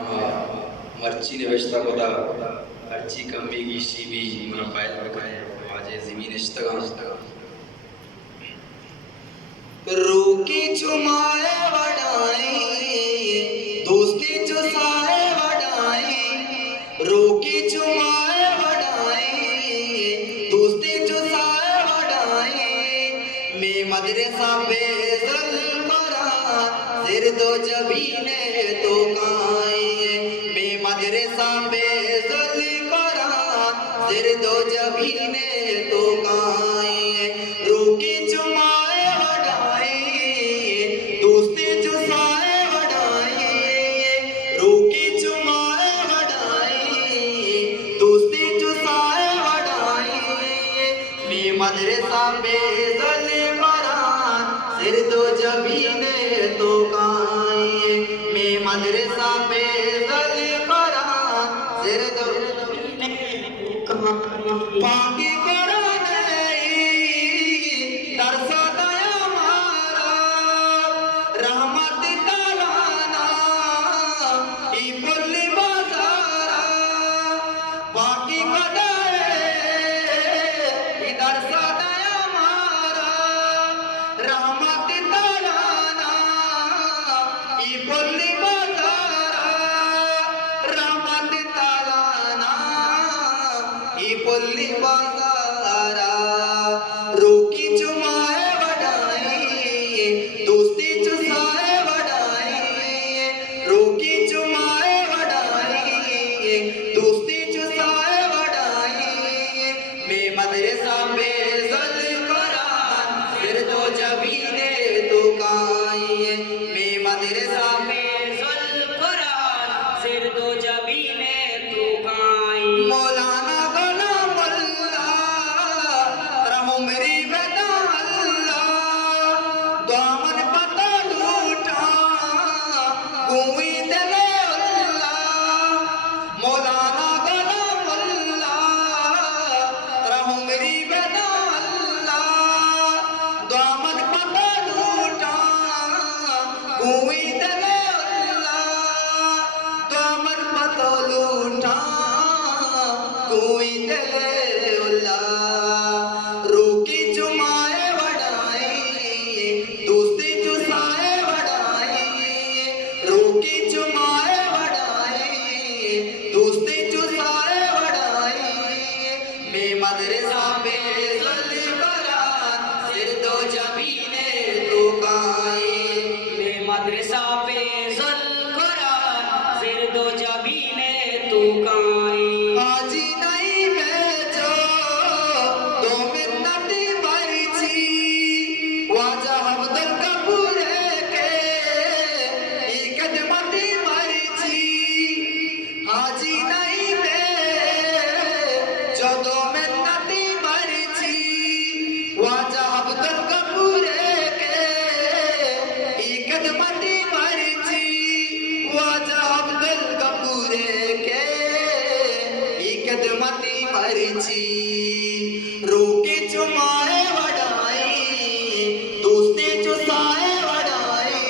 मर्ची नविश्ता खुदा अर्ची कमी की शीबी मरफाइल बकाए वाजे ज़मीन इश्तगा रूकी चुमाए वडाई दोस्ती चुसाए वडाई रूकी चुमाए वडाई दोस्ती चुसाए वडाई मैं मदरसा बेज़ल परा सिर दो जबीने तो काई मैं मदरसा बेज़ल परा सिर दो जबीने तो काई रूकी चुमाए वडाई दोस्ती चुसाए वडाई रूकी चुमाए वडाई दोस्ती चुसाए वडाई मैं मदरसा बेज़ल परा सिर दो जबीने तो काई मैं मदरसा बेज़ल परा सिर दो जबीने तो काई पाकी कुरान दरसा दया मारा रहमत तालाना ई पुल्ली बाजारा बाकी कदाए दरसा दया मारा रहमत तालाना ई पुल्ली बाजारा रहमत तालाना ई पुल्ली बाजारा रोकी चुमाए वडाई दोस्ती चुसाए वडाई रोकी चुमाए वडाई दोस्ती चुसाए वडाई मैं मदरसा बेज़ल कुरान फिर दो जबीने तो काई मैं मदरसा बेज़ल कुरान फिर दो जबीने तो काई मौलाना गुलाम रहमो मेरी बेदा अल्लाह दामन पता लूटा कोई दिले अल्लाह मौलाना गुलाम रहमो मेरी बेदा अल्लाह दामन पता लूटा कोई दिले अल्लाह दामन पता लूटा कोई दिले रोकी चुमाए वडाई दोस्ती चुसाए वडाई रोकी चुमाए वडाई दोस्ती चुसाए वडाई मैं मदरसा बेज़ल परा सिर दो जबीने तो काई मैं मदरसा बेज़ल परा सिर दो जबीने तो काई हाजी नहीं बेचो दो मिन्नती मर्ची वाजा अब्दुल कपूर के ई कदमती मर्ची हाजी नहीं बेचो दो मिन्नती मर्ची वाजा अब्दुल कपूर के ई कदमती मर्ची वाजा अब्दुल कपूर के ई कदमती मर्ची रोकी चुमाए वडाई दोस्ती चुसाए वडाई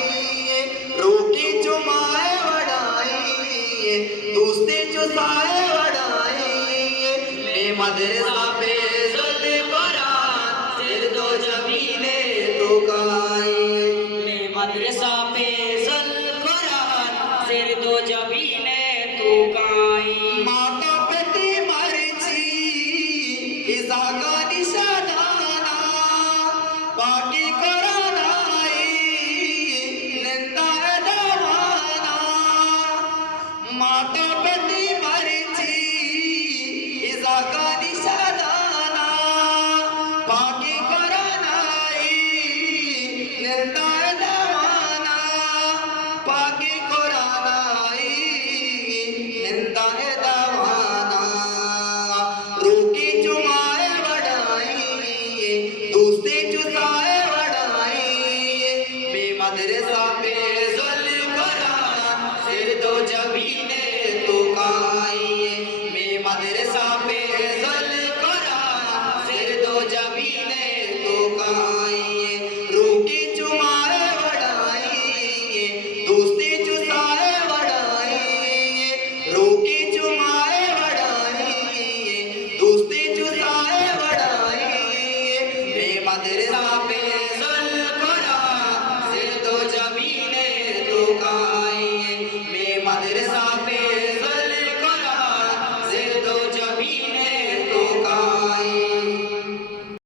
रोकी चुमाए वडाई दोस्ती चुसाए वडाई मैं मदरसा बेज़ल परा सिर दो जबीने तो काई मैं मदरसा बेज़ल परा सिर दो जबीने तो काई माता पिती मर्ची इज़ागा निशादाना पाकी कुरानाई निंदा दावाना माता पिती